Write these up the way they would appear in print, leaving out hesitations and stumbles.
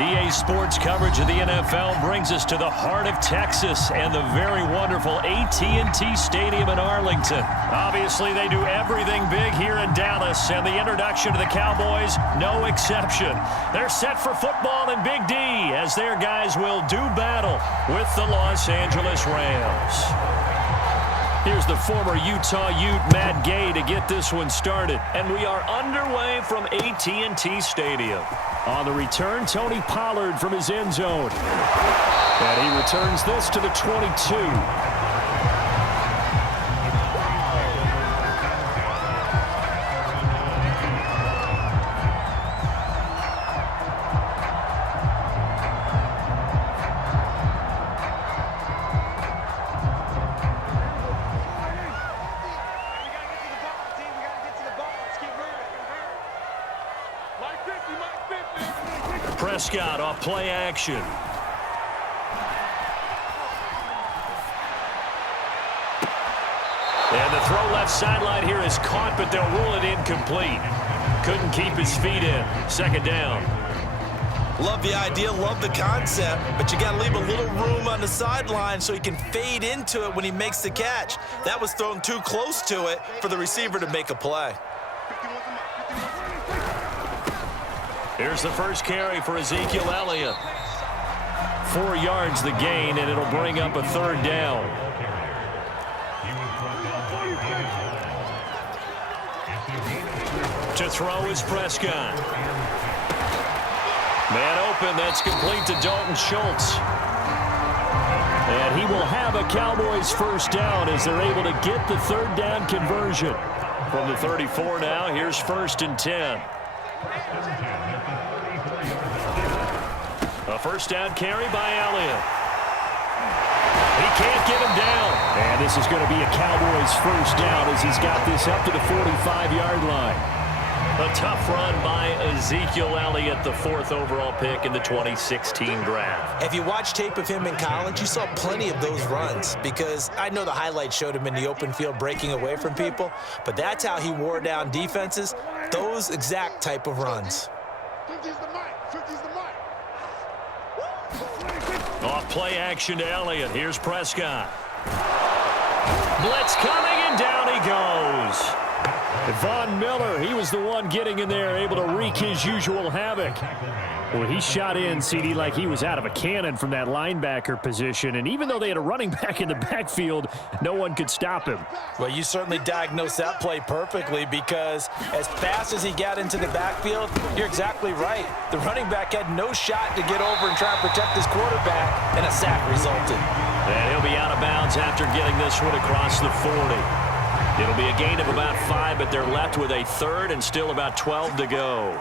EA Sports coverage of the NFL brings us to the heart of Texas and the very wonderful AT&T Stadium in Arlington. Obviously, they do everything big here in Dallas, and the introduction to the Cowboys, no exception. They're set for football in Big D as their guys will do battle with the Los Angeles Rams. Here's the former Utah Ute, Matt Gay, to get this one started. And we are underway from AT&T Stadium. On the return, Tony Pollard from his end zone. And he returns this to the 22. Prescott off play action. And the throw left sideline here is caught, but they'll rule it incomplete. Couldn't keep his feet in. Second down. Love the idea, love the concept, but you got to leave a little room on the sideline so he can fade into it when he makes the catch. That was thrown too close to it for the receiver to make a play. Here's the first carry for Ezekiel Elliott. 4 yards the gain, and it'll bring up a third down. To throw is Prescott. Man open, that's complete to Dalton Schultz. And he will have a Cowboys first down as they're able to get the third down conversion. From the 34 now, here's 1st and 10. A first down carry by Elliott. He can't get him down. And this is going to be a Cowboys first down as he's got this up to the 45-yard line. A tough run by Ezekiel Elliott, the 4th overall pick in the 2016 draft. If you watch tape of him in college, you saw plenty of those runs because I know the highlights showed him in the open field breaking away from people, but that's how he wore down defenses, those exact type of runs. 50's the mic. 50's the mic. Off play action to Elliott. Here's Prescott. Blitz coming, and down he goes. Von Miller, he was the one getting in there, able to wreak his usual havoc. Well, he shot in, CD, like he was out of a cannon from that linebacker position. And even though they had a running back in the backfield, no one could stop him. Well, you certainly diagnosed that play perfectly because as fast as he got into the backfield, you're exactly right. The running back had no shot to get over and try and protect his quarterback, and a sack resulted. And he'll be out of bounds after getting this one across the 40. It'll be a gain of about 5, but they're left with a third and still about 12 to go.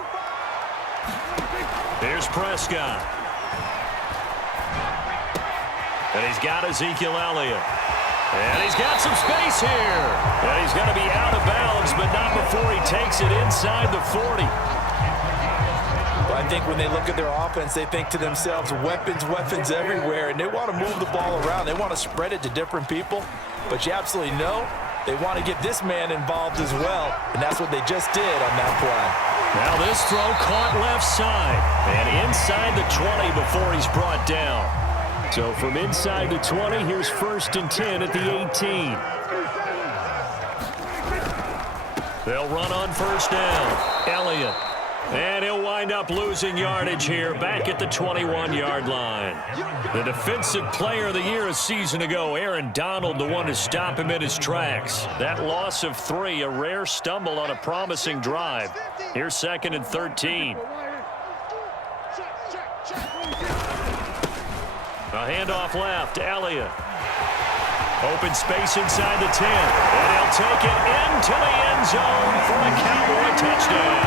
Here's Prescott. And he's got Ezekiel Elliott. And he's got some space here. And he's going to be out of bounds, but not before he takes it inside the 40. Well, I think when they look at their offense, they think to themselves, weapons, weapons everywhere, and they want to move the ball around. They want to spread it to different people. But you absolutely know they want to get this man involved as well, and that's what they just did on that play. Now this throw caught left side and inside the 20 before he's brought down. So from inside the 20, here's 1st and 10 at the 18. They'll run on first down. Elliott. And he'll wind up losing yardage here back at the 21-yard line. The defensive player of the year a season ago, Aaron Donald, the one to stop him in his tracks. That loss of 3, a rare stumble on a promising drive. Here's 2nd and 13. A handoff left, Elliott. Open space inside the 10. And he'll take it into the end zone for a Cowboy touchdown.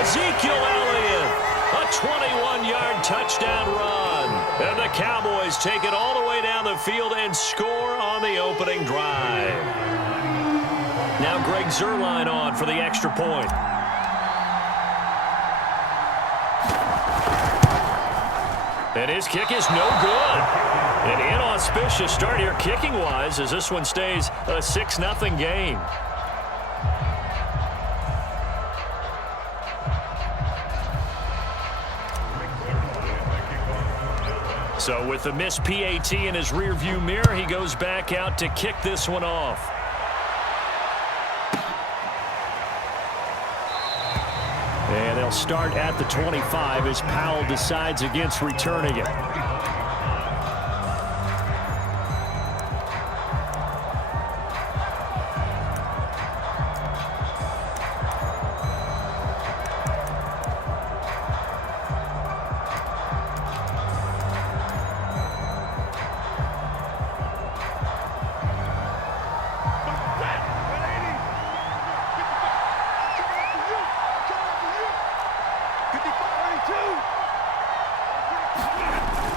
Ezekiel Elliott, a 21-yard touchdown run. And the Cowboys take it all the way down the field and score on the opening drive. Now Greg Zuerlein on for the extra point. And his kick is no good. An inauspicious start here kicking-wise as this one stays a 6-0 game. So with the missed PAT in his rearview mirror, he goes back out to kick this one off. And they'll start at the 25 as Powell decides against returning it.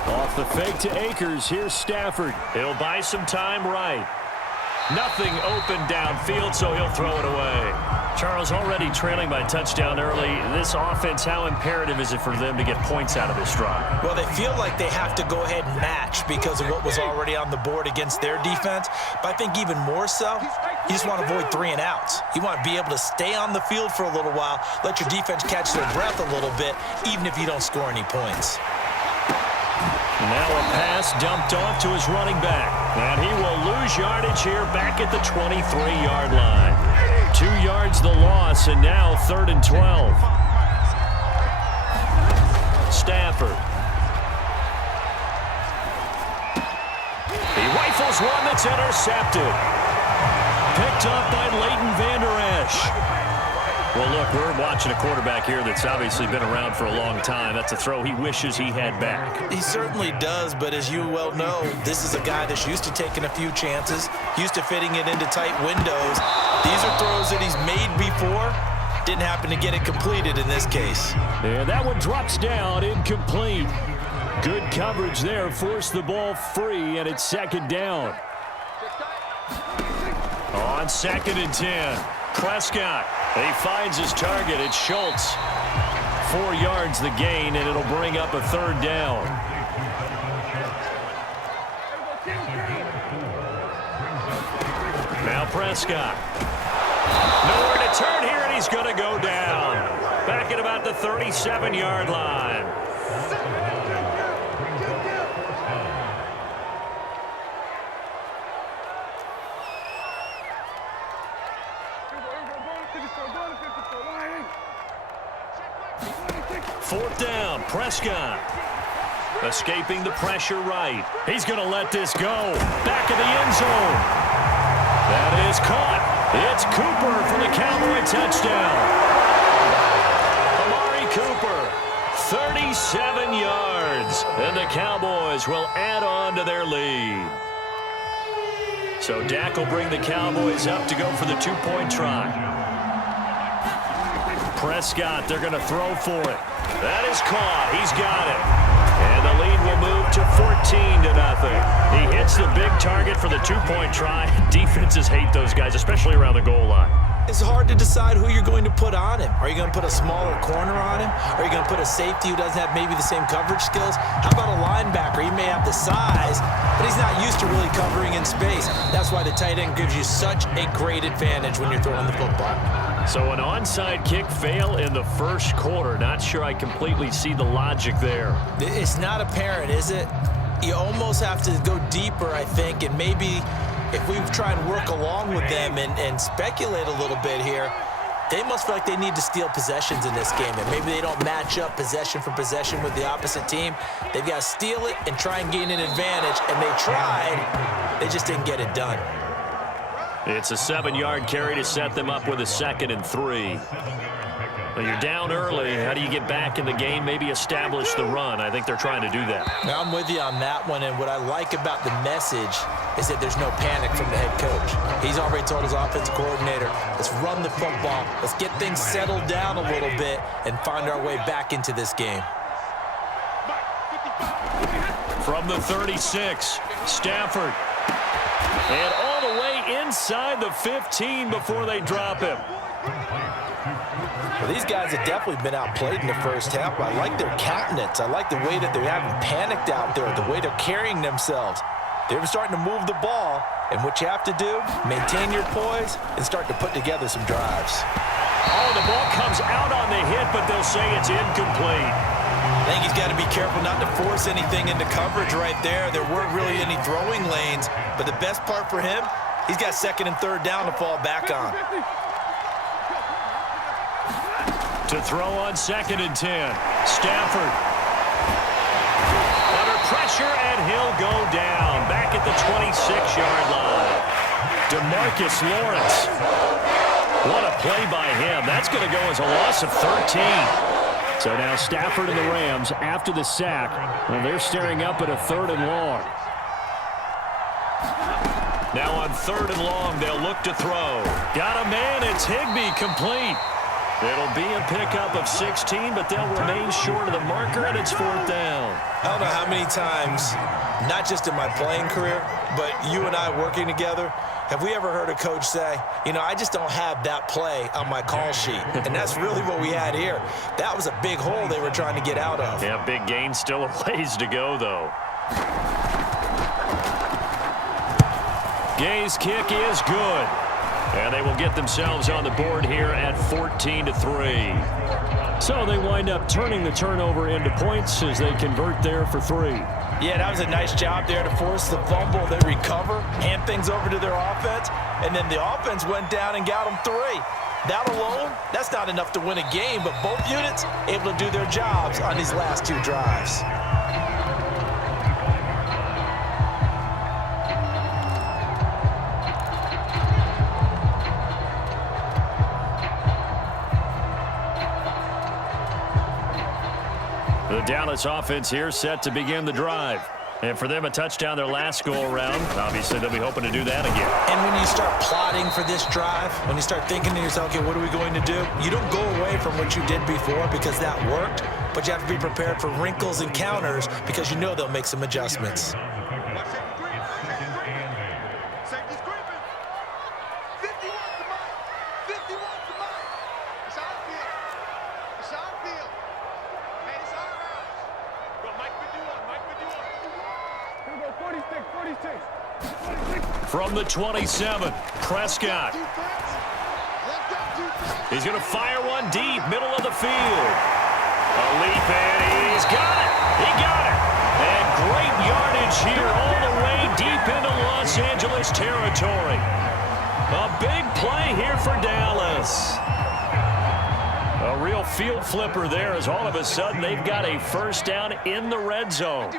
Off the fake to Akers. Here's Stafford. He'll buy some time right. Nothing open downfield, so he'll throw it away. Charles, already trailing by touchdown early. This offense, how imperative is it for them to get points out of this drive? Well, they feel like they have to go ahead and match because of what was already on the board against their defense. But I think even more so, you just want to avoid 3 and outs. You want to be able to stay on the field for a little while, let your defense catch their breath a little bit, even if you don't score any points. Now a pass dumped off to his running back. And he will lose yardage here back at the 23-yard line. 2 yards the loss, and now 3rd and 12. Stafford. He rifles one that's intercepted. Picked up by Leighton Vander Esch. Well, look, we're watching a quarterback here that's obviously been around for a long time. That's a throw he wishes he had back. He certainly does, but as you well know, this is a guy that's used to taking a few chances, used to fitting it into tight windows. These are throws that he's made before. Didn't happen to get it completed in this case. And that one drops down, incomplete. Good coverage there, forced the ball free, and it's 2nd down. On 2nd and 10, Prescott. He finds his target. It's Schultz. 4 yards the gain, and it'll bring up a 3rd down. Now Prescott. Nowhere to turn here, and he's going to go down. Back at about the 37-yard line. Fourth down, Prescott. Escaping the pressure right. He's going to let this go. Back of the end zone. That is caught. It's Cooper for the Cowboy touchdown. Amari Cooper, 37 yards. And the Cowboys will add on to their lead. So Dak will bring the Cowboys up to go for the 2-point try. Prescott, they're going to throw for it. That is caught. He's got it. And the lead will move to 14-0. He hits the big target for the 2-point try. Defenses hate those guys, especially around the goal line. It's hard to decide who you're going to put on him. Are you going to put a smaller corner on him? Are you going to put a safety who doesn't have maybe the same coverage skills? How about a linebacker? He may have the size, but he's not used to really covering in space. That's why the tight end gives you such a great advantage when you're throwing the football. So an onside kick fail in the first quarter. Not sure I completely see the logic there. It's not apparent, is it? You almost have to go deeper, I think, and maybe if we try and work along with them and speculate a little bit here, they must feel like they need to steal possessions in this game, and maybe they don't match up possession for possession with the opposite team. They've got to steal it and try and gain an advantage, and they tried. They just didn't get it done. It's a 7-yard carry to set them up with a 2nd and 3. Well, you're down early. How do you get back in the game? Maybe establish the run. I think they're trying to do that. Now, I'm with you on that one, and what I like about the message is that there's no panic from the head coach. He's already told his offensive coordinator, let's run the football, let's get things settled down a little bit and find our way back into this game. From the 36, Stafford. And all the way inside the 15 before they drop him. Well, these guys have definitely been outplayed in the first half, but I like their countenance. I like the way that they haven't panicked out there, the way they're carrying themselves. They're starting to move the ball, and what you have to do, maintain your poise and start to put together some drives. Oh, the ball comes out on the hit, but they'll say it's incomplete. I think he's got to be careful not to force anything into coverage right there. There weren't really any throwing lanes, but the best part for him, he's got second and third down to fall back on. To throw on 2nd and 10. Stafford. Under pressure, and he'll go down. Back at the 26-yard line. DeMarcus Lawrence. What a play by him. That's going to go as a loss of 13. So now Stafford and the Rams, after the sack, well, they're staring up at a 3rd and long. Now on 3rd and long, they'll look to throw. Got a man. It's Higbee, complete. It'll be a pickup of 16, but they'll remain short of the marker, and it's 4th down. I don't know how many times, not just in my playing career, but you and I working together, have we ever heard a coach say, you know, I just don't have that play on my call sheet. And that's really what we had here. That was a big hole they were trying to get out of. Yeah, big gain, still a ways to go, though. Gay's kick is good. And they will get themselves on the board here at 14-3. So they wind up turning the turnover into points as they convert there for 3. Yeah, that was a nice job there to force the fumble. They recover, hand things over to their offense, and then the offense went down and got them 3. That alone, that's not enough to win a game, but both units able to do their jobs on these last 2 drives. The Dallas offense here set to begin the drive. And for them, a touchdown their last go-around. Obviously, they'll be hoping to do that again. And when you start plotting for this drive, when you start thinking to yourself, okay, what are we going to do? You don't go away from what you did before because that worked, but you have to be prepared for wrinkles and counters because you know they'll make some adjustments. From the 27, Prescott. He's going to fire one deep, middle of the field. A leap, and he's got it. He got it. And great yardage here all the way deep into Los Angeles territory. A big play here for Dallas. A real field flipper there as all of a sudden they've got a 1st down in the red zone.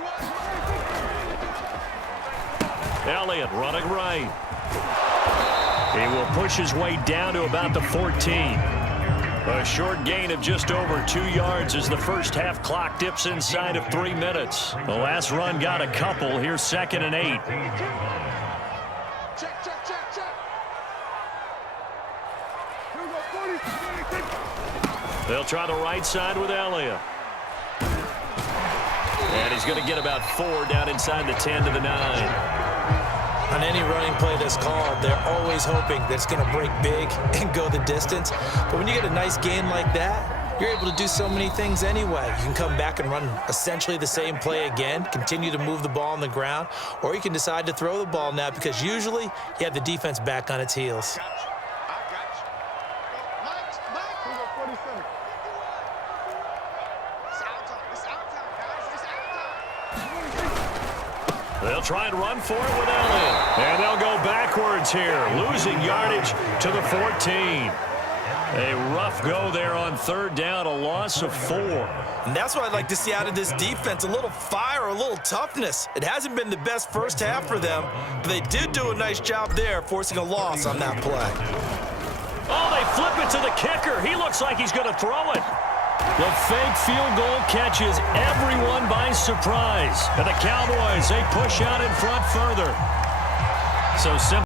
Elliott running right. He will push his way down to about the 14. A short gain of just over 2 yards as the first half clock dips inside of 3 minutes. The last run got a couple. Here's 2nd and 8. They'll try the right side with Elliott. And he's going to get about 4 down inside the 10 to the 9. On any running play that's called, they're always hoping that it's going to break big and go the distance. But when you get a nice gain like that, you're able to do so many things anyway. You can come back and run essentially the same play again, continue to move the ball on the ground, or you can decide to throw the ball now because usually you have the defense back on its heels. They'll try and run for it with Elliott. And they'll go backwards here, losing yardage to the 14. A rough go there on 3rd down, a loss of 4. And that's what I'd like to see out of this defense, a little fire, a little toughness. It hasn't been the best first half for them, but they did do a nice job there, forcing a loss on that play. Oh, they flip it to the kicker. He looks like he's going to throw it. The fake field goal catches everyone by surprise. And the Cowboys, they push out in front further. So simple.